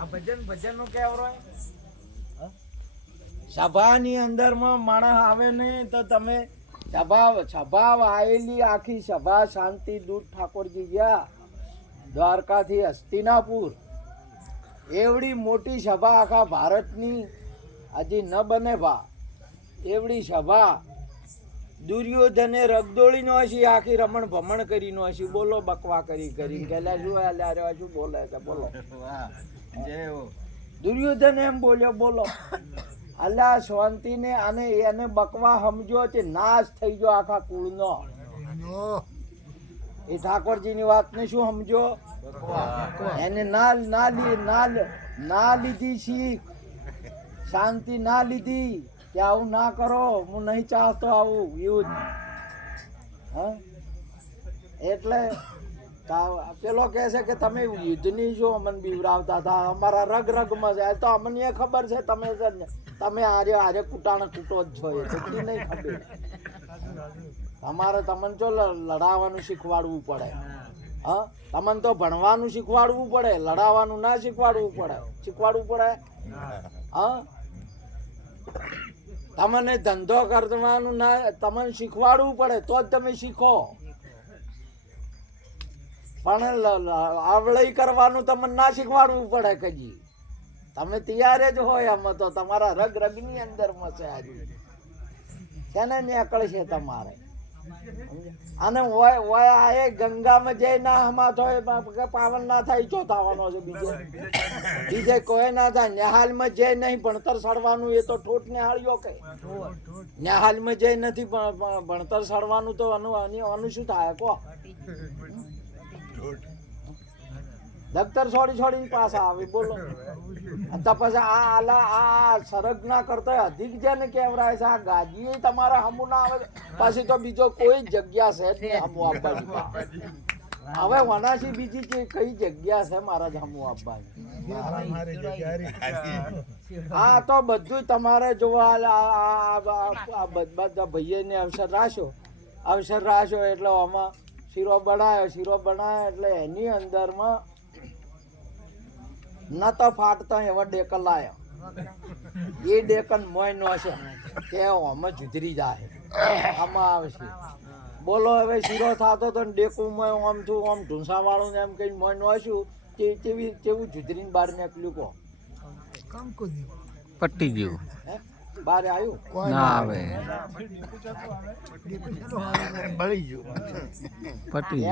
આ ભજન ભજન નું કેવરો સભાની અંદર માં માણસ આવે ને તો તમે સભા આવેલી આખી સભા શાંતિ દૂત ઠાકોરજી ગયા દ્વારકાથી હસ્તિનાપુર. એવડી મોટી સભા આખા ભારતની હજી ન બને ભા એવડી સભા દુર્યોધને રગદોળી નો હશે આખી રમણ ભમણ કરી નો હશે. બોલો બકવા કરી કરી કે શું બોલે છે બોલો. દુર્યોધન એમ બોલ્યો બોલો અલ્યા શાંતિ ને અને એને બકવા સમજો છે નાશ થઈ ગયો આખા કુળનો. એ ઠાકોરજી ની વાત ને શું સમજો એને ના લીધી શીખ શાંતિ ના લીધી કે આવું ના કરો હું નહીં ચાહતો આવું યુદ્ધ. એટલે પેલો કહે છે કે તમે યુદ્ધની જો અમને બીવરાવતા હતા અમારા રગ રગમાં છે તો અમને ખબર છે તમે આજે કૂટાણે કૂટો જ છો એટલી નહીં ખબર. તમારે તમને જો લડાવવાનું શીખવાડવું પડે. હા તમને તો ભણવાનું શીખવાડવું પડે લડાવવાનું ના શીખવાડવું પડે. હા તમને ધંધો કરવાનું ના તમને શીખવાડવું પડે તો જ તમે શીખો. પણ આવળઈ કરવાનું તમને ના શીખવાડવું પડે કજી. તમે તૈયાર જ હોય આમાં તો તમારા રગ રગની અંદર માં છે આજે તેને નીકળશે તમારે. અને આ ગંગામાં જઈ ના હમાતો પાવન ના થાય ચો થવાનો છે બીજે કોઈ ના થાય. નેહાલમાં જઈ નહીં ભણતર સડવાનું એ તો ઠોઠ નેહાળ્યો કે નેહાલમાં જઈ નથી ભણતર સડવાનું તો આનું શું થાય કો. દફતર છોડી પાછા આવે બોલો. તો પછી આ સરગ ના કરતો અધિક જેને કેવરાય છે આ ગાજી તમારા હમુ ના આવે પછી તો બીજો કોઈ જગ્યા છે જ નહીં હમુ આપવાની. હવે વનાસી બીજી કઈ જગ્યા છે મારા જ હમુ આપવાની. હા તો બધું તમારે જોવા બધા ભાઈઓને અવસર રાખ્યો એટલે આમાં શીરો બનાવ્યો એટલે એની અંદરમાં ન તો ફાટતા એવા ડેકન લાયો. એ ડેકન મોય નો છે કે આમાં જુદરી જાય આમાં આવશે. બોલો હવે શીરો થતો તો ડેકું મોય આમ છું આમ ઢૂંસા વાળું ને એમ કઈ મોય નો છું કેવું જુદરીને બહાર નીકળ્યું કહો. પટ્ટી ગયું બહાર આવ્યું ના આવે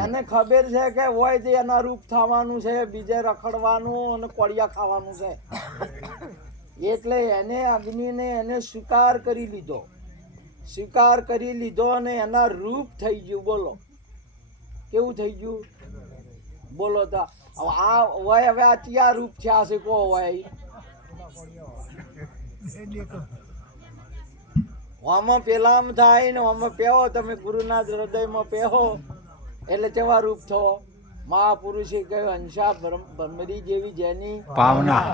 એને ખબર છે કે હોય તે એના રૂપ થવાનું છે બીજે રખડવાનું અને કોળિયા ખાવાનું છે. એટલે એને અગ્નિને એને સ્વીકાર કરી લીધો અને એના રૂપ થઈ ગયું. બોલો કેવું થઈ ગયું બોલો. તો આ હોય હવે આ ક્યાં રૂપ છે આ શીખો હોય આમાં પેલામ થાય ને આમાં પહેવો તમે ગુરુના હૃદયમાં પહેવો એટલે કેવા રૂપ થવો. મહાપુરુષે કહ્યું અંશા ભ્રમરી જેવી જેની ભાવના.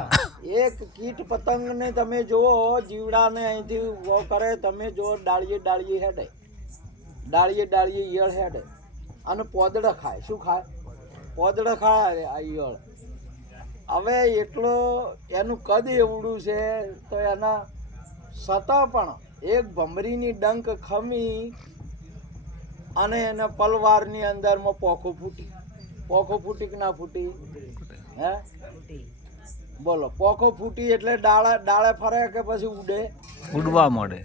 એક કીટ પતંગ ને તમે જુઓ જીવડાને અહીંથી વો કરે તમે જુઓ ડાળીએ હેડે ઈયળ હેડે અને પોદડા ખાય. શું ખાય? પોદડા ખાય આ ઈયળ. હવે એટલો એનું કદ એવડું છે તો એના છતાં પણ એક ભમરીની ડંક ખમી અને એને પલવારની અંદરમાં પોખો ફૂટી કે ના ફૂટી? હે બોલો પોખો ફૂટી એટલે ડાળે ફરે કે પછી ઉડવા મળે.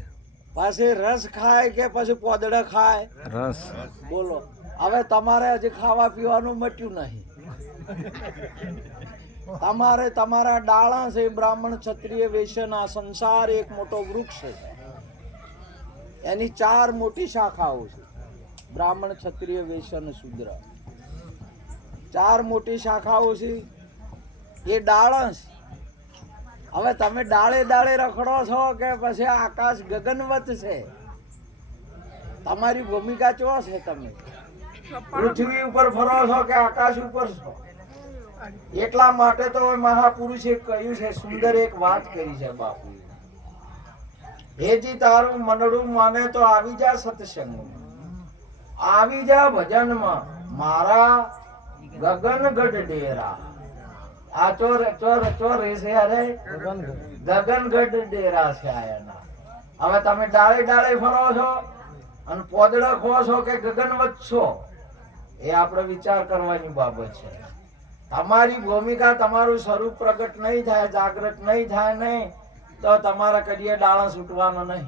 પછી રસ ખાય કે પછી પોદડા ખાય? રસ. બોલો હવે તમારે હજી ખાવા પીવાનું મટ્યું નહીં. તમારે તમારા ડાળા છે બ્રાહ્મણ ક્ષત્રિય વૈશ્યના સંસાર એક મોટો વૃક્ષ છે. એની 4 મોટી શાખાઓ છે. બ્રાહ્મણ ક્ષત્રિય વૈશ્ય અને શૂદ્ર 4 મોટી શાખાઓ છે. એ ડાળા છે. હવે તમે ડાળે રખડો છો કે પછી આકાશ ગગનવત છે? તમારી ભૂમિકા ચો છે? તમે પૃથ્વી ઉપર ફરો છો કે આકાશ ઉપર છો? એટલા માટે તો મહાપુરુષે કહ્યું છે સુંદર એક વાત કરી છે બાપુ. હેજી તારું મનડું માને તો આવી જા સત્સંગ, આવી જા ભજનમાં મારા ગગન ગઢ ડેરા. આ ચોર ચોર ચોર છે અરે ગગનગઢ ડેરા છે આયાના. હવે તમે ડાળે ડાળે ફરો છો અને પોદળો ખો છો કે ગગનવત છો, એ આપણે વિચાર કરવાની બાબત છે. તમારી ભૂમિકા, તમારું સ્વરૂપ પ્રગટ નહીં થાય, જાગૃત નહીં થાય નહીં તો તમારા કડીએ ડાળા છૂટવાનો નહીં,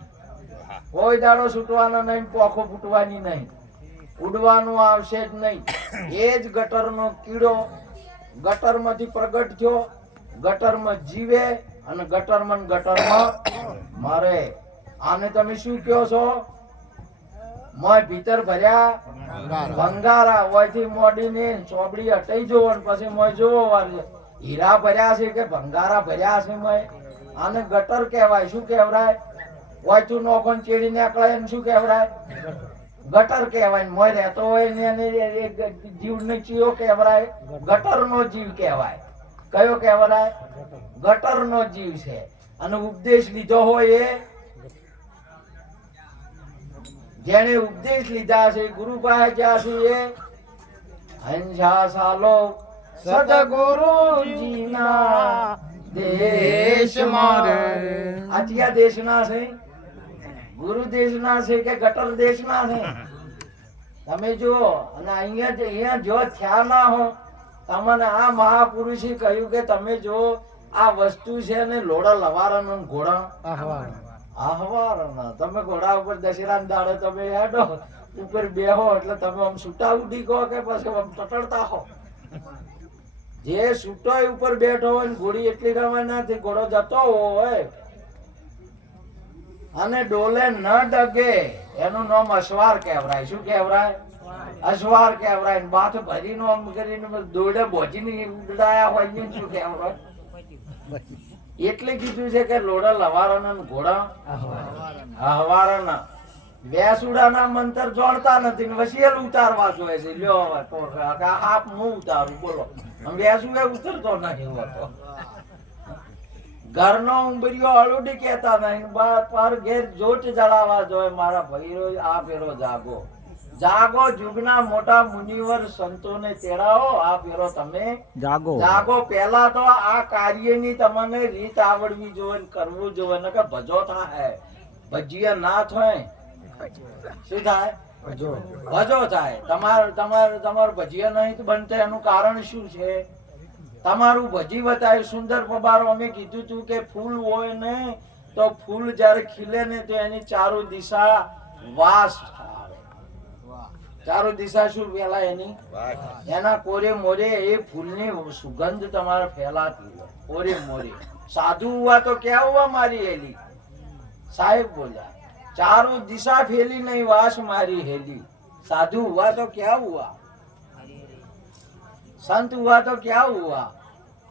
કોઈ દાડો છૂટવાનો નહીં, પોખો ફૂટવાની નહીં, ઉડવાનું આવશે જ નહીં. એ જ ગટરનો કીડો ગટરમાંથી પ્રગટ થયો, ગટરમાં જીવે અને ગટરમાં મરે. આને તમે શું કહો છો? મોય ભીતર ભર્યા ભંગારા, ઓયથી મોડીને ચોબડી હટાઈ જોવો ને પછી મોય જોવો વારે હીરા ભર્યા છે કે ભંગારા ભર્યા છે મોય. આને ગટર કહેવાય. શું કહેવાય? ઓયથી નોખો ને ચેડી નીકળે ને શું કહેવાય? ગટર કહેવાય. મોય રહેતો હોય ને એને જીવ ને ચિયો કહેવાય, ગટર નો જીવ કહેવાય. કયો કહેવાય? ગટર નો જીવ છે. અને ઉપદેશ લીધો હોય એ, જેને ઉપદેશ લીધા છે, ગુરુ પાસે જ્યાં છે એ હંસા સાલો સદગુરુજીના દેશ મારે. આ કયા દેશના છે? ગુરુ દેશના છે કે ગટર દેશના છે? તમે જુઓ. અને અહીંયા જો થયા ના હો, તમને આ મહાપુરુષે કહ્યું કે તમે જો આ વસ્તુ છે ને લોડા લવારાના ઘોડા આહવારના, તમે ઘોડા ઉપર દશેરા દાડે તમે હેડો ઉપર બેહો એટલે તમે આમ છૂટા ઉડી કહો કે પછી આમ ટટડતા હો. જે છૂટોય ઉપર બેઠો હોય ને ઘોડી એટલી રમે નથી, ઘોડો જતો હોય અને ડોલે ન ડગે, એનું નામ અસવાર કહેવાય. શું કહેવાય? અસવાર કહેવાય. બાથ ભરીનો આમ કરીને દોડે બોજીને ઉડાયા હોય ને શું કહેવાય? એટલે કીધું છે કે લોડા લવારાના ઘોડા હવારાના. વેસુડાના મંતર જોડતા નથી ને વસિયલ ઉતારવા જોઈએ છે. લ્યો તો હાપ હું ઉતારું, બોલો. વેસુડે ઉતરતો નહીં હોતો. ઘરનો ઉંબરિયો અળુડી કહેતા નહીં, પર ઘેર જોટ જળાવા જોઈએ. મારા ભૈરો આ ફેરો જાગો, જાગો. જુગના મોટા મુનિવર સંતોને તેડાવો, આ ફેરો તમે જાગો. જાગો. પહેલા તો આ કાર્યની તમને રીત આવડવી જોઈએ, કરવું જોઈએ. ને કે ભજો થાય, ભજીયા ના થાય, શું થાય? ભજો થાય. તમારું ભજીયા નહીં બનતા એનું કારણ શું છે? તમારું ભજી બતાવ્યું સુંદર પબારો. અમે કીધું તું કે ફૂલ હોય ને તો ફૂલ જયારે ખીલે ને તો એની ચારો દિશા વાસ આવે. ચારો દિશા શું ફેલાય? એની એના કોરે મોરે એ ફૂલની સુગંધ તમારે ફેલાતી હોય કોરે મોરે. સાધુ હુआ તો क्या हुआ મારી હેલી? સાહેબ બોલ્યા ચારો દિશા ફેલી નહીં, વાસ મારી હેલી. સાધુ हुआ तो क्या हुआ, સંત હુआ તો ક્યાં હુआ?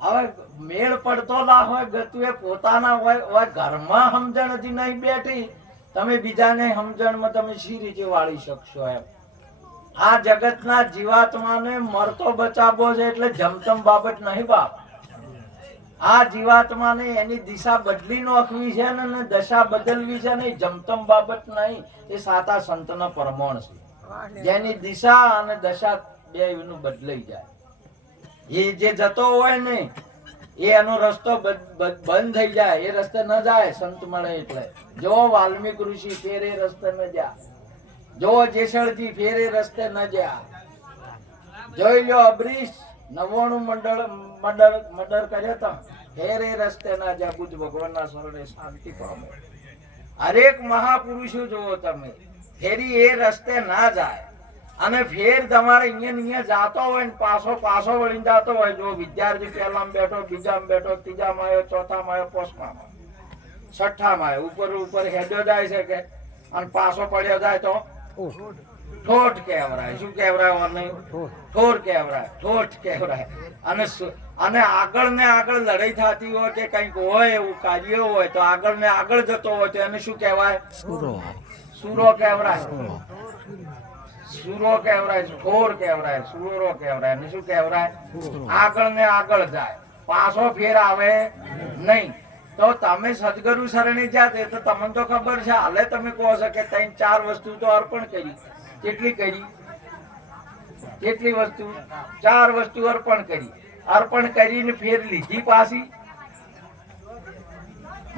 હવે મેળ પડતો ના હોય, ગતુએ પોતાના હોય, ઘરમાં સમજણથી નહીં બેઠી, તમે બીજાને સમજણમાં તમે શી રીતે વાળી શકશો? એમ આ જગતના જીવાત્માને મરતો બચાવવો છે એટલે જમતમ બાબત નહીં બાપ. આ જીવાત્માને એની દિશા બદલી નાખવી છે ને દશા બદલવી છે ને, જમતમ બાબત નહીં. એ સાતા સંતના પરમાણ છે, જેની દિશા અને દશા બે નું બદલાઈ જાય. એ જે જતો હોય ને એનો રસ્તો બંધ થઈ જાય, એ રસ્તે ન જાય સંત મળે એટલે. જો વાલ્મીક ઋષિ ફેરે રસ્તે ન જા, જો જેસળજી ફેરે રસ્તે ન જા. જોઈ લો અબરીશ 99 મર્ડર કર્યો તો ફેરે રસ્તે ના જા, બુદ્ધ ભગવાનના શરણે શાંતિ પામે. હરેક મહાપુરુષો જોવો તમે ફેરી એ રસ્તે ના જાય. અને ફેર તમારે અહીંયા જાતો હોય ને પાછો વળી જતો હોય. જો વિદ્યાર્થી પહેલામાં બેઠો, બીજામાં બેઠો, ત્રીજામાં આવ્યો, ચોથામાં આવ્યો, પાંચમાં છઠ્ઠામાં આવ્યો, ઉપર હેડ્યો જાય છે કે અને પાછો પડ્યો જાય તો ઠોઠ કહેવાય. શું કહેવાય? ઠોઠ કહેવાય, ઠોઠ કહેવાય. અને આગળ ને આગળ લડાઈ થતી હોય કે કંઈક હોય એવું કાર્ય હોય તો આગળ ને આગળ જતો હોય તો એને શું કહેવાય? સુરો કહેવાય. સુરો કહેવાય, ઠોર કહેવાય, સુરો કહેવાય. અને શું કહેવાય? આગળ ને આગળ જાય, પાછો ફેર આવે નહીં. તો તમે સદગુરુ શરણે જાતે તો તમને તો ખબર છે. હાલે તમે કહો છો કે 3-4 વસ્તુ તો અર્પણ કરી. કેટલી કરી? કેટલી વસ્તુ? 4 વસ્તુ અર્પણ કરી. અર્પણ કરીને ફેર લીધી પાછી.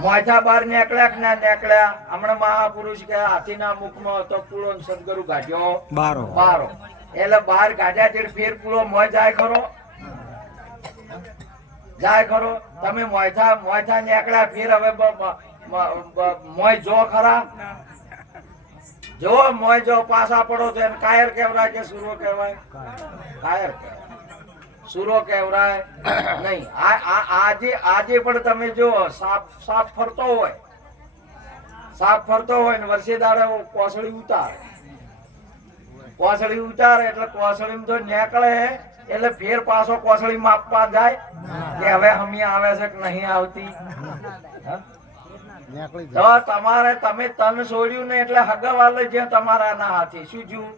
મોથા બાર નીકળ્યા કે ના નીકળ્યા? હમણાં મહાપુરુષ કે હાથીના મુખમાં હતો પૂળો ને સદગુરુ કાઢ્યો બારો. એટલે બહાર કાઢ્યા તે ફેર પૂળો મોય જાય ખરો? જાય ખરો? તમે મોથા નીકળ્યા ફેર હવે મોય જો ખરા? જો મોય જો પાછા પડો તો એને કાયર કહેવાય કે સુરો કહેવાય? કાયર કહેવાય. સુરો કહેવાય નહીં. આજે પણ તમે જો સાપ ફરતો હોય ને વર્ષે દાડે કોસળી ઉતારે એટલે કોસળી જો નીકળે એટલે ફેર પાછો કોસળી માપવા જાય કે હવે હમી આવે છે કે નહીં આવતી. તો તમે તન છોડ્યું ને એટલે હગવાલે જે તમારા ના હાથી શું જ્યું?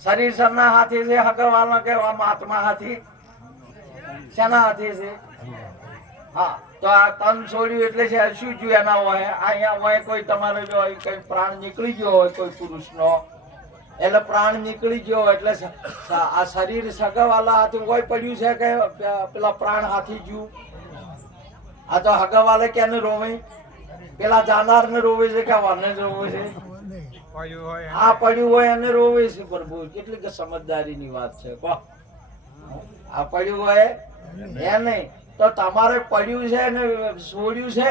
શરીર સરના હાથી છે હગવાલો કે આત્મા હાથી? શેના હાથી છે? હા, તો આ તન છોડ્યું એટલે શું જ્યું એના હોય? અહીંયા હોય કોઈ તમારે જો કઈ પ્રાણ નીકળી ગયો હોય કોઈ પુરુષનો, એટલે પ્રાણ નીકળી ગયો એટલે આ શરીર સગાવાલા હાથી કોઈ પડ્યું છે કે પેલા પ્રાણ હાથી જ્યું? આ તો હગાવાલે કેને રોવે? પેલા જાનાર ને રોવે છે કે વાને રોવે છે? આ પડ્યું હોય એને રોવે છે. પ્રભુ કેટલી કે સમજદારીની વાત છે. આ પડ્યું હોય એ નહીં તો તમારે પડ્યું છે ને છોડ્યું છે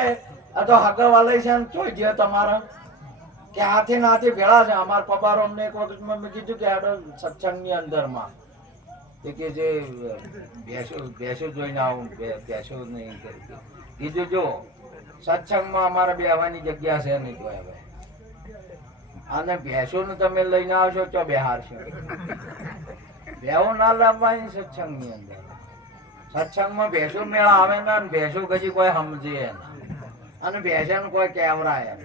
આ તો હગાવાલે છે ને તોય જે તમારા કે હાથે ને હાથે ભેળા છે. અમારા પપ્પારો અમને એક વખત મેં કીધું કે આડો સત્સંગની અંદરમાં કે જે ભેંસો જોઈને આવું ભેંસો નહીં કીધું જો સત્સંગમાં અમારે બેહવાની જગ્યા છે નહીં તો હવે અને ભેંસો નું તમે લઈને આવશો તો બેહારશો. બેહો ના લાવવાની સત્સંગની અંદર. સત્સંગમાં ભેંસો મેળા આવે ને ભેંસો કદી કોઈ સમજે એના અને ભેંસાનું કોઈ કેવરાય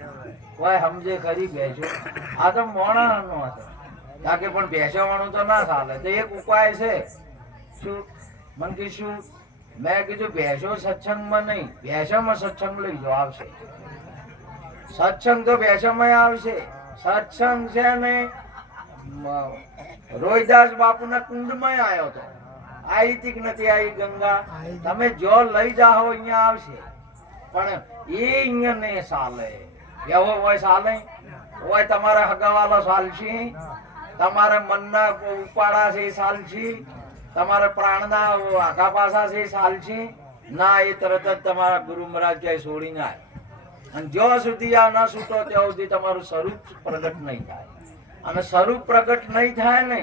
કોઈ સમજે ખરી ભેંસો? આ તો મોણા નો હશે તાકે પણ ભેંસો વાળું તો ના ચાલે. તો એક ઉપાય છે શું? મને કીધું મેં કીધું ભેંસો સત્સંગમાં નહીં, ભેંસોમાં સત્સંગ લઈ જો આવશે. સત્સંગ તો ભેંસોમાં આવશે. સત્સંગ છે ને રોહિદાસ બાપુના કુંડમાં આવ્યો હતો. આવી તીક નથી આવી ગંગા? તમે જો લઈ જાઓ અહીંયા આવશે પણ એ અહીંયા નહીં ચાલે. એવો હોય ચાલે હોય? તમારા હગાવાલો ચાલશે, તમારા મનના ઉપાડા છે ચાલશે, તમારા પ્રાણના આખા પાસા છે ચાલશે ના? એ તરત જ તમારા ગુરુ મહારાજ ક્યાંય છોડી ના. અને જો સુધી આ ના છૂટો ત્યાં સુધી તમારું સ્વરૂપ પ્રગટ નહીં થાય. અને સ્વરૂપ પ્રગટ નહીં થાય ને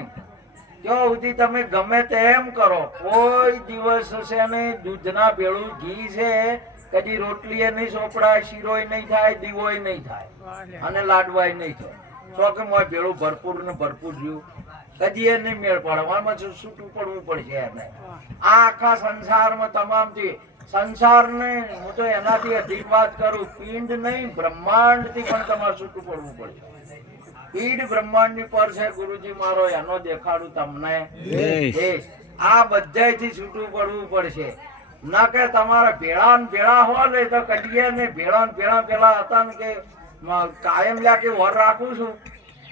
ત્યાં સુધી તમે ગમે તેમ કરો કોઈ દિવસ છે ને દૂધના ભેળું ઘી છે કદી રોટલી એ નહીં સોપડાય, શીરોય નહીં થાય, દીવોય નહીં થાય અને લાડવાય નહીં થાય. ચોકે મોય ભેળું ભરપૂર ને ભરપૂર જ્યું કદી એ નહીં મેળ પડવામાં છૂટું પડવું પડશે એને. આ આખા સંસારમાં તમામથી સંસારને હું તો એનાથી અધિક વાત કરું, પિંડ નહીં બ્રહ્માંડ થી પણ તમારે છૂટું પડવું પડશે. પીડ બ્રહ્માંડ ની પર છે ગુરુજી મારો એનો દેખાડું તમને. આ બધાથી છૂટું પડવું પડશે. ના કે તમારા ભેળા ને ભેળા હોય ને તો કડીએ ને ભેળા ને ભેળા પેલા હતા ને કે કાયમ લ્યા કે વર રાખું છું,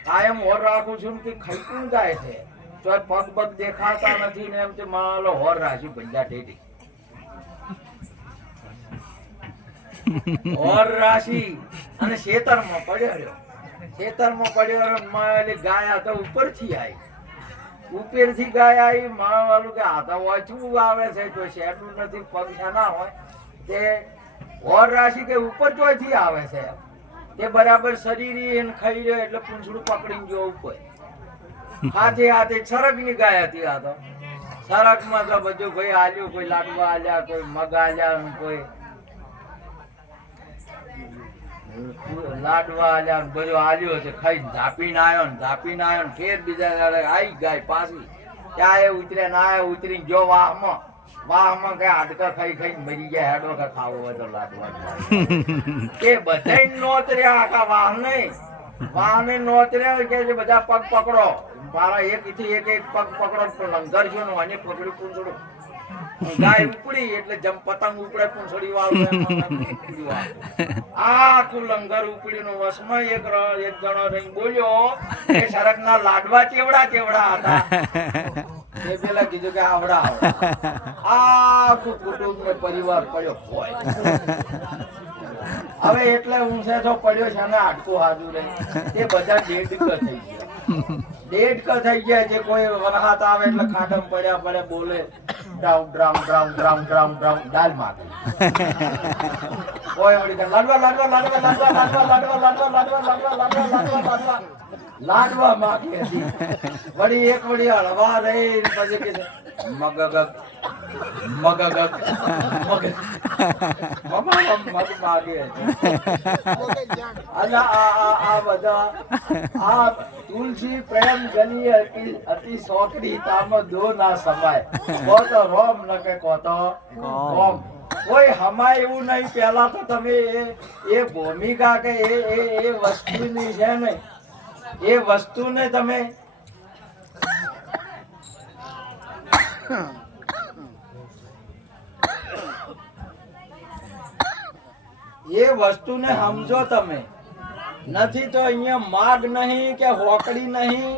કાયમ વર રાખું છું કે ખઈતું જાય છે તો પગ પગ દેખાતા નથી ને એમ કે માલો હોર રાશી ભંડા ટેટી ઓર રાશિ અને ખેતરમાં પડ્યો. ખેતરમાં પડ્યો ગાય તો ઉપરથી આવી, ઉપરથી ગાય આવી. મારવાળું કે આ તો ઓછું આવે છે તો શેરનું નથી પગ છે ના હોય તે ઓર રાશિ કે ઉપર ચોથી આવે છે તે બરાબર શરીર એને ખાઈ રહ્યો એટલે પૂંછડું પકડીને જો ઉપર હાથે હાથે સરગ ની ગાય હતી. આ તો સરગમાં તો બધું ભાઈ આલ્યું, કોઈ લાડવા આલ્યા, કોઈ મગ આલ્યા, કોઈ લાડવા આલ્યા, બધું આલ્યું હશે. ખાઈ ઝાપીને આવ્યો ને ફેર બીજા દાડે આવી ગાય પાછી ત્યાં એ ઉતરે ના ઉતરી જો વાહમાં કઈ હાડકા ખાઈ મરી ગયા. હેડો કે ખાવો હોય તો લાડવા કે બધા નોતર્યા આખા વાહને નોતર્યા કે બધા પગ પકડો મારા એક થી એક પગ પકડો લંગર છો ને અને પકડી પૂંછડું ગાય ઉપડી એટલે જમ પતંગ ઉપડે પૂંછડી વાળું આખું લંગર ઉપડી નું વસમાં એક જણો રહી બોલ્યો કે સરક ના લાડવા ચેવડા હતા એ પેલા કીધું કે આવડા આખું કુટુંબ ને પરિવાર પડ્યો હોય. હવે એટલે હું છે તો પડ્યો છે ને હાડકું હાજુ રહે એ બધા ડેડક થઈ ગયા છે. કોઈ વરસાદ આવે એટલે ખાડમ પડ્યા પડે બોલે ડ્રાઉ ડ્રાઉ ડ્રાઉ ડ્રાઉ ડ્રાઉ ડ્રાઉ દાલ માગે. કોઈ વળી કે લાડવા લાડવા લાડવા લાડવા લાડવા લાડવા લાડવા લાડવા લાડવા લાડવા લાડવા લાડવા લાડવા માગે છે. વળી એક વળી હળવા રહી પછી કે મગગ મગગ મગ મગ માગે છે. આ બધા આ તુલસી પ્રેમ ગલી અતિ સોકડી તામ દો ના સમાય કો તો રોમ ન કે કો તો રોમ. કોઈ હમાય એવું નહીં. પહેલા તો તમે એ ભૂમિકા કે એ વસ્તુની છે ને એ વસ્તુને તમે એ વસ્તુને સમજો. તમે નથી તો અહીંયા માગ નહીં કે હોકડી નહીં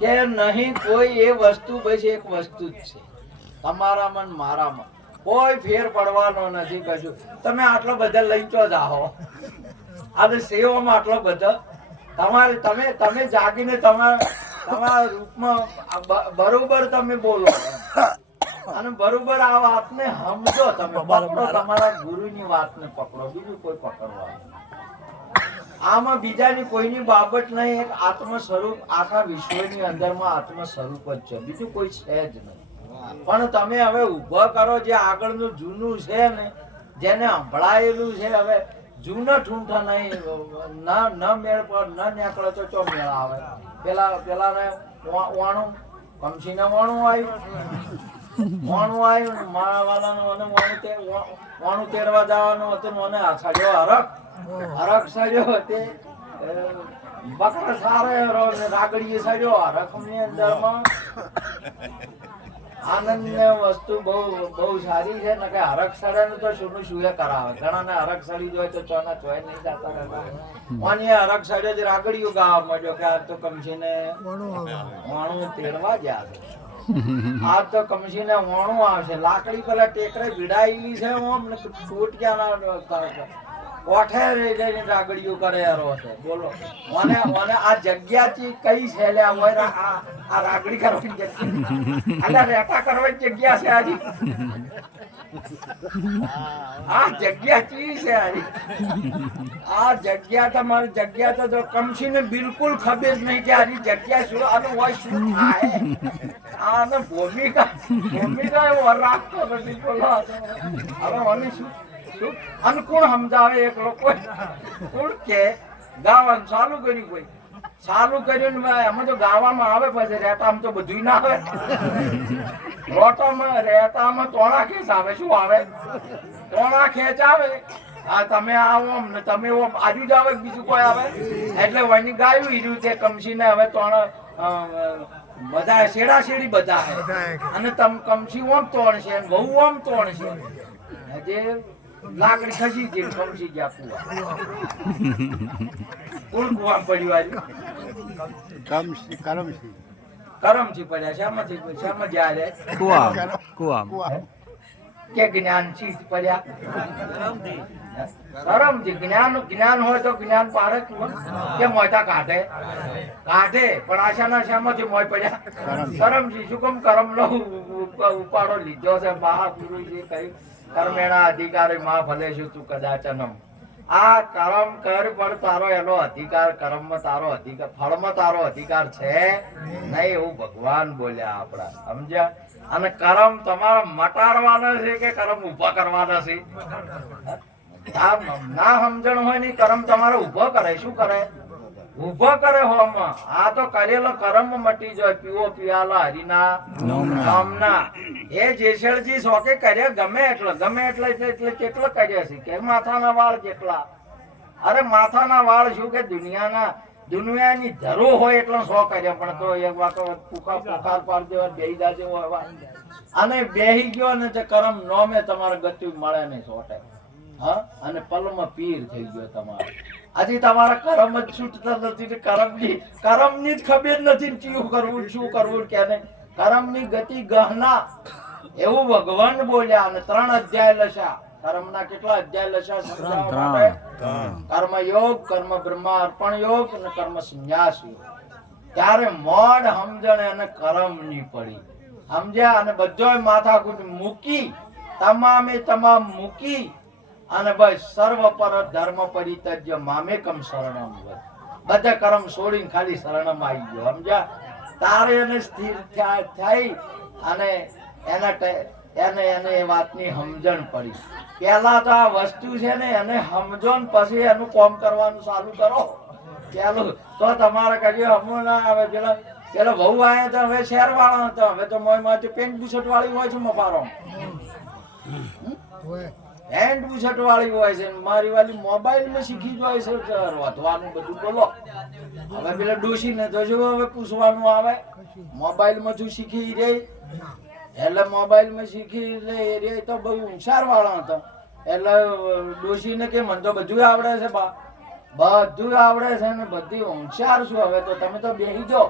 કે નહીં કોઈ. એ વસ્તુ બસ એક વસ્તુ જ છે તમારામાં ને મારામાં. કોઈ ફેર પડવાનો નથી કશું. તમે આટલો બધા લઈ ચો જાઓ આજે સેવામાં આટલો બધો તમારે તમે જાગીને તમારા રૂપમાં બરોબર તમે બોલો અને બરોબર આ વાતને સમજો. તમે પકડો તમારા ગુરુની વાતને પકડો, બીજું કોઈ પકડવાનું. આમાં બીજાની કોઈની બાબત નહીં. એક આત્મ સ્વરૂપ આખા વિશ્વની અંદરમાં આત્મ સ્વરૂપ જ છે, બીજું કોઈ છે જ નહીં. પણ તમે હવે ઉભો કરો જે આગળનું જૂનું છે ને જેને સંભળાયેલું છે. હવે જૂના ઠૂંઠા નહીં ન મેળ પર ન નીકળે તો ચો મેળ આવે. પેલાને વાણું કમસીને વાણું આવ્યું વાણું તેરવા જવાનું હતું. મને સડ્યો હરખ સડ્યો તે બકરા સારો રાગડીએ સડ્યો હરખ ની અંદર માં. આનંદ વસ્તુ બહુ સારી છે ને કે હરખ સડે ને તો શું શું કરાવે. ઘણા ને હરખ સડી જાય તો ચોના ચોય નહીં જતા રહેતા. હરખ સડ્યો જ રાગડીઓ ગાવા માંડ્યો કે આ તો કમસીને વાણું તેરવા ગયા છે. આ તો કમસીને વાણું આવશે. લાકડી પેલા ટેકરે ભીડાયેલી છે ટોટિયાના ઓઠે રહી જઈને રાગડીઓ કરે છે. બોલો મને આ જગ્યાથી કઈ છે લે આ રાગડી કરવાની જગ્યા રેટા કરવાની જગ્યા છે આજી. આ જગ્યા ચી છે આ જગ્યા તમારી જગ્યા તો કમસીને બિલકુલ ખબર નહીં કે આની જગ્યા શું આનું હોય શું થાય. આને ભૂમિકા એવો રાખતો નથી. બોલો હવે મને શું અનુકૂળ સમજાવે. એક લોકો કોણ કે ગાવાનું ચાલુ કર્યું, કોઈ ચાલુ કર્યું ને એમાં તો ગાવામાં આવે પછી રેટામાં તો બધું ના આવે. રોટામાં રેટામાં તોણા ખેંચ આવે. શું આવે? તોણા ખેંચ આવે. આ તમે આવો ને તમે આજુ જ આવે, બીજું કોઈ આવે એટલે વની ગાયું હીર્યું તે કમસીને હવે તોણા બધા શેડા શેડી બધા અને તમ કમસી ઓમ તોણ છે બહુ ઓમ તોણ છે. જે લાકડી ખસી ગઈ કમસી ગયા કુવા. કોણ કુવા પડ્યું? કરમથી પડ્યા. શામાં જાય કે જ્ઞાન થી પડ્યા. કરમથી જ્ઞાન હોય તો જ્ઞાન પાડે કે મોટા કાઢે પણ આશાના શામાંથી મોય પડ્યા? કરમથી. શું કેમ કરમ નો ઉપાડો લીધો છે મહાપુરુષે કહ્યું કર્મેણા અધિકારી માં ભલે છું તું કદાચનમ. આ કર્મ કર પણ તારો એનો અધિકાર કર્મમાં તારો અધિકાર ફળમાં તારો અધિકાર છે નહીં એવું ભગવાન બોલ્યા આપડા. સમજ્યા? અને કર્મ તમારા મટાડવાના છે કે કર્મ ઉભા કરવાના છે? ના સમજણ હોય ને કર્મ તમારે ઉભો કરે. શું કરે? ઉભો કરે. હોમાં આ તો કરેલો કર્મ મટી જાય. પીવો પિયાલા હરિના નામના. એ જેસલજી શોકે કર્યા ગમે એટલે કેટલો કર્યા છે કે માથાના વાળ કેટલા. અરે માથાના વાળ શું કે દુનિયાની ધરો હોય એટલો શો કર્યા. પણ તો એક વખત પુખાર પાડ જેવા બેહી દા જેવો અને બેહી ગયો ને તે કર્મ નોમે તમારે ગતિ મળે નહીં 100%. હા, અને પલમાં પીર થઈ ગયો તમારે. હજી તમારા કર્મ જ છૂટતા નથી. કર્મની જ ખબર નથી શું કરવું કે કર્મની ગતિ ગહના એવું ભગવાન બોલ્યા. અને 3 અધ્યાય લખ્યા. કર્મના કેટલા અધ્યાય લખ્યા સમજાવવા માટે? કર્મ યોગ, કર્મ બ્રહ્મા અર્પણ યોગ અને કર્મ સંન્યાસ યોગ. ત્યારે મોડ સમજણ એને કર્મની પડી. સમજ્યા? અને બધોય માથાકૂટ મૂકી, તમામ મૂકી અને બસ સર્વ પર ધર્મ પરિત્યજ્ય મામેકમ શરણમ વદ. બધા કર્મ છોડીને ખાલી શરણમ આવી ગયો. સમજ્યા? તારે એને સ્થિર થઈ અને એને એ વાતની સમજણ પડી. પહેલા તો આ વસ્તુ છે ને એને સમજો ને પછી એનું કામ કરવાનું ચાલુ કરો. પેલું તો તમારે કહીએ હમણાં ના આવે. પેલો બહુ આયા તો હવે શહેર વાળા હતો, હવે તો મોયમાંથી પેન્ટ બુશર્ટ વાળી હોય છે મફારો. પેન્ટ બુશર્ટ વાળી હોય છે. મારી વાલી મોબાઈલ માં શીખી જાય છે વાતવાનું બધું. બોલો હવે પેલા ડોસી ને તો જો હવે પૂછવાનું આવે. મોબાઈલ માં તું શીખી રહી એટલે મોબાઈલ માં શીખી રે તો બહુ હોશિયાર વાળા હતા. એટલે ડોસી ને કે મને તો બધું આવડે છે બા, બધું આવડે છે ને બધી હોશિયાર છું. હવે તો તમે તો બેસી જાઓ.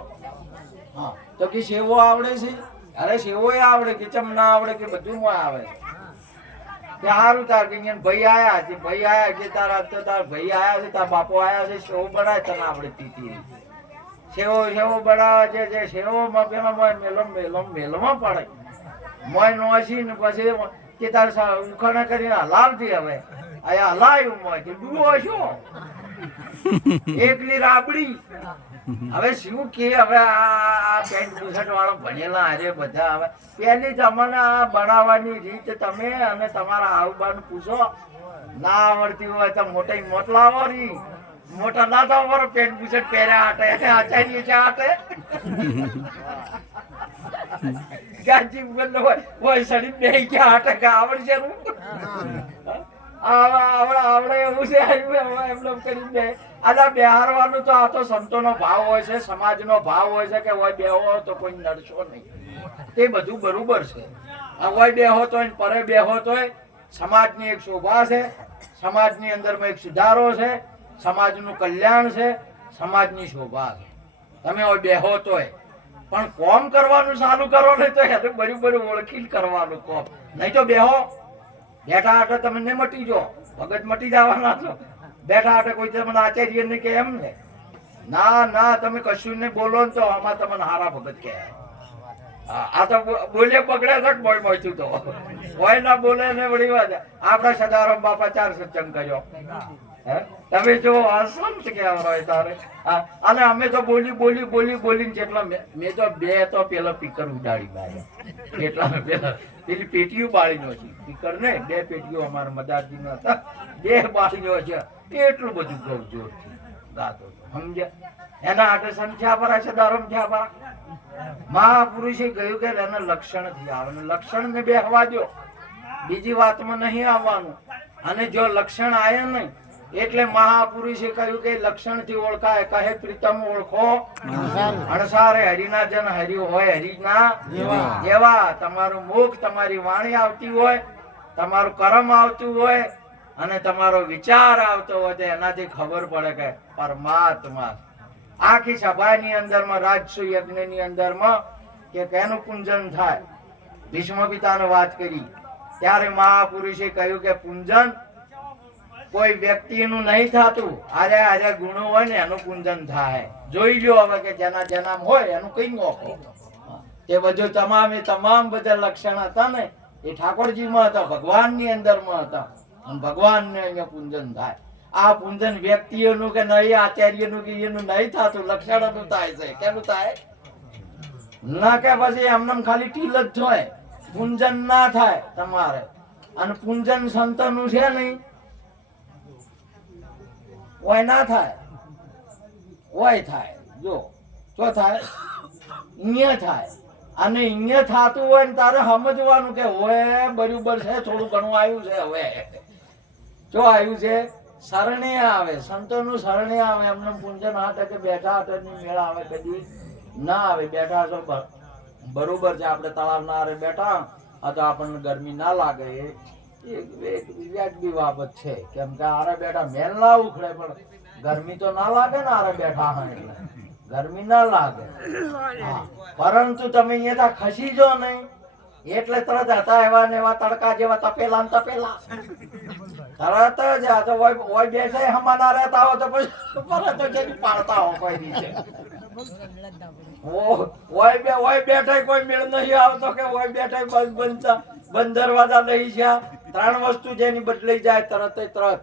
હા તો કે સેવો આવડે છે? અરે સેવો આવડે કે ચમ ના આવડે કે બધું આવે. કે સારું તાર કે ભાઈ આયા છે, ભાઈ આયા કે તારા ભાઈ આયા છે, તારા બાપો આયા છે, સેવો બનાવે તને આવડે પીતી. સેવો બનાવે છે જે સેવો માં પેલા મેલમાં પડે મોય નોસી ને પછી કે તાર ઉખાણા કરીને હલાવતી. હવે આયા હલાયું મોય કે ડૂવો છો એકલી રાબડી. હવે શું કે હવે આ પેન્ટ બુશર્ટ વાળો ભણેલા આજે બધા. હવે પહેલી તમને આ બનાવવાની રીત તમે અને તમારા આવુબાનું પૂછો. ના આવડતી હોય તો મોટી મોટલાવો રી મોટા ના તો અમારો પેન્ટ બુશર્ટ પહેર્યા હાટે આચાર્ય છે હાટે ગાજી બોલ હોય સડી બે ગયા હાટે કે આવડશે આવડે એવું છે એમ કરી દે. આલા બેહારવાનું તો આ તો સંતોનો ભાવ હોય છે, સમાજનો ભાવ હોય છે કે હોય બેહો તો કોઈ નડશો નહીં. તે બધું બરોબર છે. હોય બેહો તો પરે બેહો તો સમાજની એક શોભા છે, સમાજની અંદરમાં એક સુધારો છે, સમાજનું કલ્યાણ છે, સમાજની શોભા છે. તમે હોય બેહો તોય પણ કોમ કરવાનું ચાલુ કરો ને તો એને બરોબર ઓળખી કરવાનું કોમ. નહીં તો બેહો બેઠા હાટે તમે ને મટી જો ભગત મટી જવાના છો. બેઠા હાટે કોઈ તમને આચાર્ય ને કે એમ ને ના તમે કશું ને બોલો ને તો આમાં તમને હારા ભગત કહે. આ તો બોલે પકડે છે બોય મોચું તો હોય ના બોલે ને વળી વાત. આપડા સદારામ બાપા 4 સત્સંગ કર્યો. તમે જો સંત કહેવાય તારે. અને અમે તો બોલીને જેટલા મેં તો 2 તો પેલા પીકર ઉડાડી બાય એટલા પેલા પેલી પેટીઓ બાળી નો છે. પીકર ને 2 પેટીઓ અમારા મદારજી ના હતા, 2 બાળી નો છે. એટલું બધું ગૌ જોરથી ગાતો સમજ્યા. એના આટે સંખ્યા પર છે ધર્મ થયા પર મહાપુરુષે કહ્યું કે એના લક્ષણ થી આવે. લક્ષણ ને બેહવા દો, બીજી વાતમાં નહીં આવવાનું. અને જો લક્ષણ આયા નહીં એટલે મહાપુરુષે કહ્યું કે લક્ષણ થી ઓળખાય. કહે પ્રીતમ ઓળખો અણસારે હરિના જન હરિ હોય હરિના જેવા. તમારું મુખ તમારી વાણી આવતી હોય, તમારું કર્મ આવતું હોય અને તમારો વિચાર આવતો હોય તો એનાથી ખબર પડે કે પરમાત્મા. આખી સભાની અંદરમાં રાજસુ યજ્ઞ ની અંદરમાં કે કેનું પૂંજન થાય. ભીષ્મ પિતાને વાત કરી ત્યારે મહાપુરુષે કહ્યું કે પૂંજન કોઈ વ્યક્તિનું નહીં થતું. આરે ગુણો હોય ને એનું પૂંજન થાય. જોઈ લો હવે કે જેના હોય એનું કઈ નોખો. તે બધું તમામ બધા લક્ષણ હતા ને એ ઠાકોરજીમાં હતા, ભગવાનની અંદરમાં હતા. અને ભગવાનને અહીંયા પૂંજન થાય. આ પૂંજન વ્યક્તિઓનું કે નહીં આચાર્યનું કે એનું નહીં થતું, લક્ષણનું થાય છે. કેનું થાય ના કે પછી એમને ખાલી ટીલ જ થાય, પૂંજન ના થાય તમારે. અને પૂંજન સંતનું છે નહીં ઓય ના થાય ઓય થાય. જો શું થાય અહીંયા થાય. અને અહીંયા થતું હોય ને તારે સમજવાનું કે હોય બરોબર છે, થોડું ઘણું આવ્યું છે. હવે જો આવ્યું છે શરણે આવે, સંતોનું શરણે આવે. એમને પૂંજન હાટે કે બેઠા હાટે ની મેળા આવે કદી ના આવે. બેઠા છો બરોબર છે. આપણે તળાવ ના આરે બેઠા આ તો આપણને ગરમી ના લાગે એક વ્યાજબી બાબત છે. કેમ કે આરે બેઠા મેલ ના ઉખડે પણ ગરમી તો ના લાગે ને આરે બેઠા હા એટલે ગરમી ના લાગે. હા, પરંતુ તમે અહીંયા ખસી જો નહીં એટલે તરત હતા એવા ને એવા તડકા જેવા તપેલા ને તપેલા તરત જ આ તો ઓય બેસે હમાના રહેતા હો તો પછી પરત જ એની પાડતા હો કોઈ રીતે. ઓય બેઠા કોઈ મેળ નહીં આવતો કે ઓય બેઠા બંધ દરવાજા નહીં છે. ત્રણ વસ્તુ જેની બદલાઈ જાય તરત જ તરત.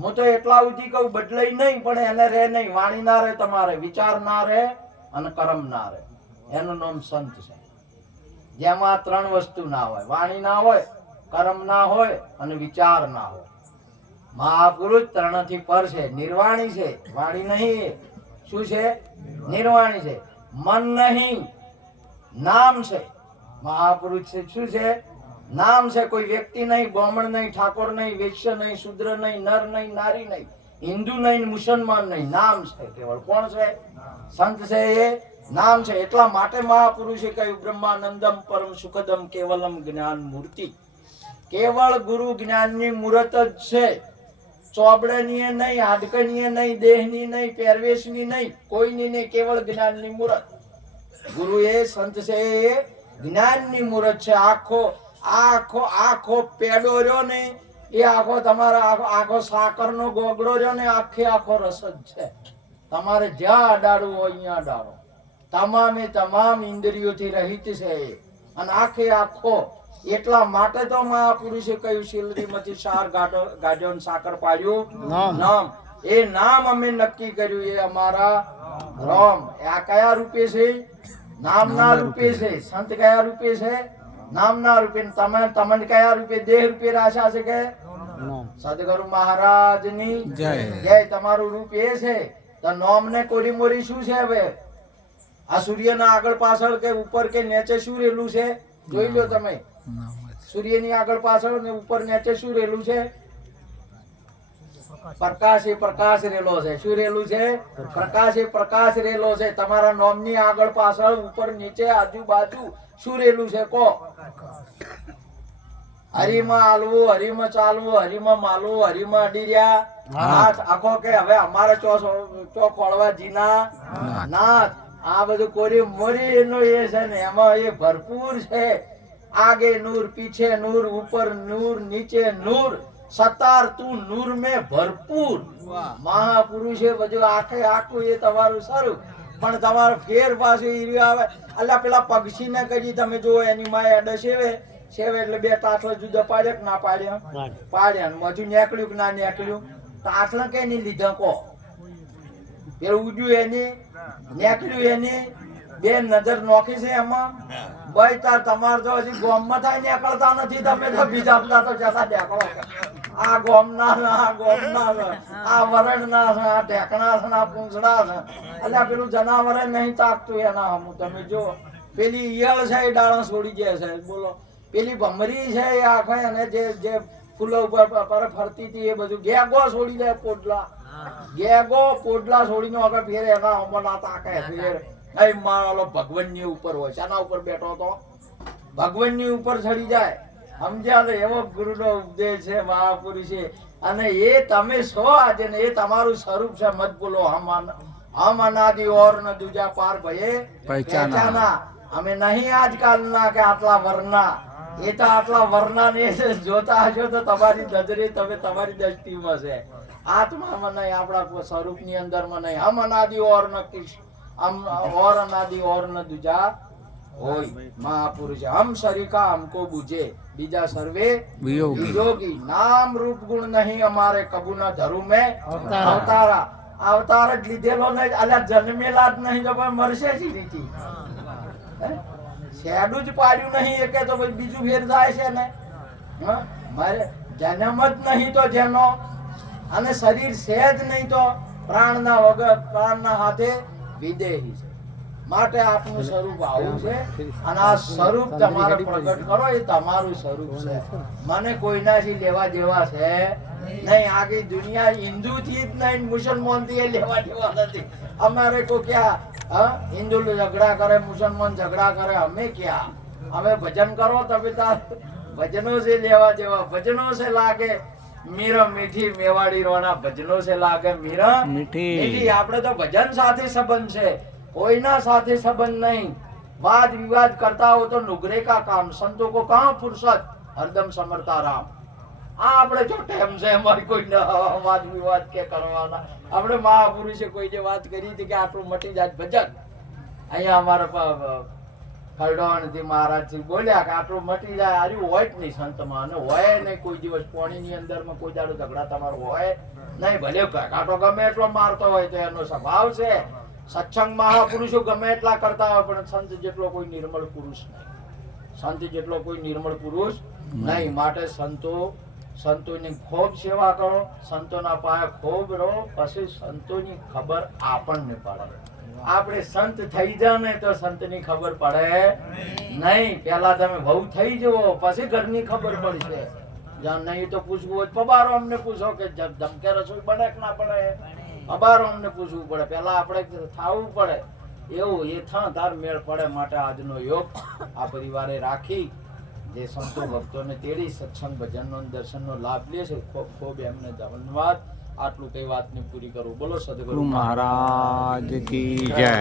હું તો એટલા સુધી કહું બદલાઈ નહીં પણ એને રે નહીં. વાણી ના રે, તમારે વિચાર ના રે અને કર્મ ના રે. એનું નામ સંત છે. જેમાં ત્રણ વસ્તુ ના હોય, વાણી ના હોય, કર્મ ના હોય અને વિચાર ના હોય. મહાપુરુષ ત્રણથી પર છે. નિર્વાણી છે, વાણી નહીં. શું છે? નિર્વાણી છે. મન નહીં, નામ છે. મહાપુરુષ છે શું છે? નામ છે. કોઈ વ્યક્તિ નહીં, બ્રાહ્મણ નહીં, ઠાકોર નહીં, વૈશ્ય નહીં, શૂદ્ર નહીં, નર નહીં, નારી નહીં, હિન્દુ નહીં, મુસલમાન નહીં. નામ છે કેવળ. કોણ છે? સંત છે. એ નામ છે. એટલા માટે મહાપુરુષે કહ્યું બ્રહ્માનંદમ પરમ સુખદમ કેવલમ જ્ઞાન મૂર્તિ. કેવળ ગુરુ જ્ઞાનની મૂર્ત જ છે. ચોબડની નહીં, હાડકની નહીં, દેહની નહીં, પહેરવેશની નહીં, કોઈની નહીં. કેવળ જ્ઞાનની મૂર્ત. ગુરુ એ સંત છે એ જ્ઞાનની મૂર્ત છે. આખો પેડો રહ્યો ને એ આખો તમારા આખો સાકરનો ગોગડો રહ્યો ને આખો રસ જ છે. તમારે જ્યાં અડાડવું હોય અહીંયા અડાડો. તમામે તમામ ઇન્દ્રિયોથી રહિત છે અને આખો. એટલા માટે તો મહાપુરુષે કહ્યું શીલડીમાંથી સાર ગાઢ્યો સાકર પાડ્યું નામ. એ નામ અમે નક્કી કર્યું એ અમારા રામ. આ કયા રૂપે છે? નામના રૂપે છે. સંત કયા રૂપે છે? નામના રૂપે. તમને કયા રૂપે? દેહ રૂપે રાશા છે કે સદગુરુ મહારાજની જય. તમારું રૂપ એ છે. તો નામ ને કોરી મોરી શું છે? હવે આ સૂર્યના આગળ પાછળ કે ઉપર કે નીચે શું રેલું છે? જોઈ લો તમે. સૂર્યની આગળ પાછળ ને ઉપર નીચે શું રેલું છે? પ્રકાશ. એ પ્રકાશ રેલો છે. શું રેલું છે? પ્રકાશ. એ પ્રકાશ રેલો છે. તમારા નામની આગળ પાછળ ઉપર નીચે આજુબાજુ શું રેલું છે? કો હરીમાં હાલવું, હરીમાં ચાલવું, હરીમાં માલવું, હરીમાં અડી રહ્યા હાથ આખો કે હવે અમારે ચો ખોળવા જીના નાથ. આ બધું કોરી મોરી એનો એ છે ને એમાં એ ભરપૂર છે. આગે નૂર, પીછે નૂર, ઉપર નૂર, નીચે નૂર, સતાર તું નૂર में ભરપૂર. મહાપુરુષે બધું આખું એ તમારું સારું. પણ તમારો ફેર પાસે આવે. અલ્યા પેલા પક્ષી ને કહી તમે જો એની માય અડે સેવે એટલે બે તાટલા જુદા પાડ્યા કે ના પાડ્યા? પાડ્યા. મજુ નીકળ્યું કે ના નીકળ્યું? તાટલા કઈ નહીં લીધા કો? પેલું ઉડ્યું એની, નીકળ્યું એની, બે નજર નોખી છે એમાં. ભાઈ તાર તમારે તો હજી ગોમમાં થાય નીકળતા નથી. તમે તો બીજા બધા તો જતા નીકળો. આ ગોમના છે, આ ગોમના છે, આ વરણના છે, આ ઢેકણા છે, આ પૂંછડા છે. અલ્યા પેલું જનાવર નહીં તાકતું એના હમું. તમે જો પેલી ઈયળ છે એ ડાળા છોડી જાય છે. બોલો પેલી ભમરી છે એ આખો એને જે ફૂલો ઉપર ફરતી હતી એ બધું ગેગો છોડી જાય. પોડલા છોડીને આગળ ફેરે એના અમરના તાકે ફેર. મારો ભગવાનની ઉપર હોય. શાના ઉપર બેઠો તો? ભગવાનની ઉપર ચડી જાય. સમજ્યા? એવો ગુરુનો ઉપદેશ છે મહાપુરુષે. અને એ તમે છો આજે ને એ તમારું સ્વરૂપ છે. મત બોલો હમ અનાદિ ઓર ન દૂજા પાર ભયે પહેચાના. અમે નહીં આજકાલના કે આટલા વરના. એ તો આટલા વરના ને જોતા હશો તો તમારી નજરે તમે તમારી દ્રષ્ટિમાં છે. આત્મામાં નહીં, આપણા સ્વરૂપની અંદરમાં નહીં. હમ અનાદિ ઓર ન और अनादि और न दूजा होय. महापुरुष हम शरीका हमको बुझे बीजा सर्वे वियोगी. नाम रूप गुण नहीं हमारे कबू न धरू में अवतारा. अवतार જ લીધેલો નહીં. અલ્યા જન્મેલા જ નહીં તો પણ મરશે જ નથી. શેડું જ પાડ્યું નહીં કે તો બીજું ફેર જાય છે ને. મારે જન્મ જ નહીં તો જેનો અને શરીર છે જ નહીં તો પ્રાણના વગર પ્રાણના હાથે વિદેહી છે. માટે આપનું સ્વરૂપ આવું છે અને આ સ્વરૂપ તમારે પ્રગટ કરો. એ તમારું સ્વરૂપ છે. મને કોઈનાથી લેવા દેવા છે નહીં. આખી દુનિયા હિન્દુ થી જ નહીં, મુસલમાન થી લેવા દેવા નથી. અમારે કોઈ ક્યાં હિન્દુ ઝઘડા કરે, મુસલમાન ઝઘડા કરે, અમે ક્યાં? અમે ભજન કરો તમે તાર ભજનો છે લેવા દેવા. ભજનો છે લાગે મીરા મીઠી મેવાડી રોના ભજનો છે લાગે મીરા મીઠી. આપણે તો ભજન સાથે સંબંધ છે, કોઈના સાથે સંબંધ નહીં. વાદ વિવાદ કરતા હો તો નુગરે કા કામ, સંતો કો કહાં ફુરસત, હરદમ સમરતા રામ. આ આપણે જો ટેમ છે અમારી કોઈ વાદ વિવાદ કે કરવાના. આપણે મહાપુરુષે કોઈને વાત કરી હતી કે આટલું મટી જાય ભજન. અહીંયા અમારા ખરડોણથી મહારાજજી બોલ્યા કે આટલું મટી જાય આર્યું હોય જ નહીં સંતમાં, અને હોય નહીં કોઈ દિવસ પાણીની અંદરમાં કોઈ દાડો ઝઘડા તમારો હોય નહીં. ભલે કાંટો ગમે એટલો મારતો હોય તો એનો સ્વભાવ છે. સત્સંગ મહાપુરુષો ગમે એટલા કરતા હોય પણ સંત જેટલો કોઈ નિર્મળ પુરુષ નહીં. સંત જેટલો કોઈ નિર્મળ પુરુષ નહીં. માટે સંતોની ખૂબ સેવા કરો, સંતોના પાસે ખૂબ રહો, પછી સંતોની ખબર આપણને પડે. આપણે સંત થઈ જાવ ને તો સંતની ખબર પડે નહીં. પેલા તમે વહુ થઈ જવો પછી ઘરની ખબર પડશે. જ્યાં નહીં તો પૂછવું હોય પબારો અમને પૂછો કે ધમકે રસોઈ બને કે ના બને, પબારો અમને પૂછવું પડે. પેલા આપણે થાવું પડે. એવું એ તાર મેળ પડે. માટે આજનો યોગ આ પરિવારે રાખી જે સંતો ભક્તોને તેડી સત્સંગ ભજનનો દર્શનનો લાભ લે છે, ખૂબ ખૂબ એમને ધન્યવાદ. આટલું કઈ વાતને પૂરી કરું. બોલો સદગુરુ મહારાજ કી જય.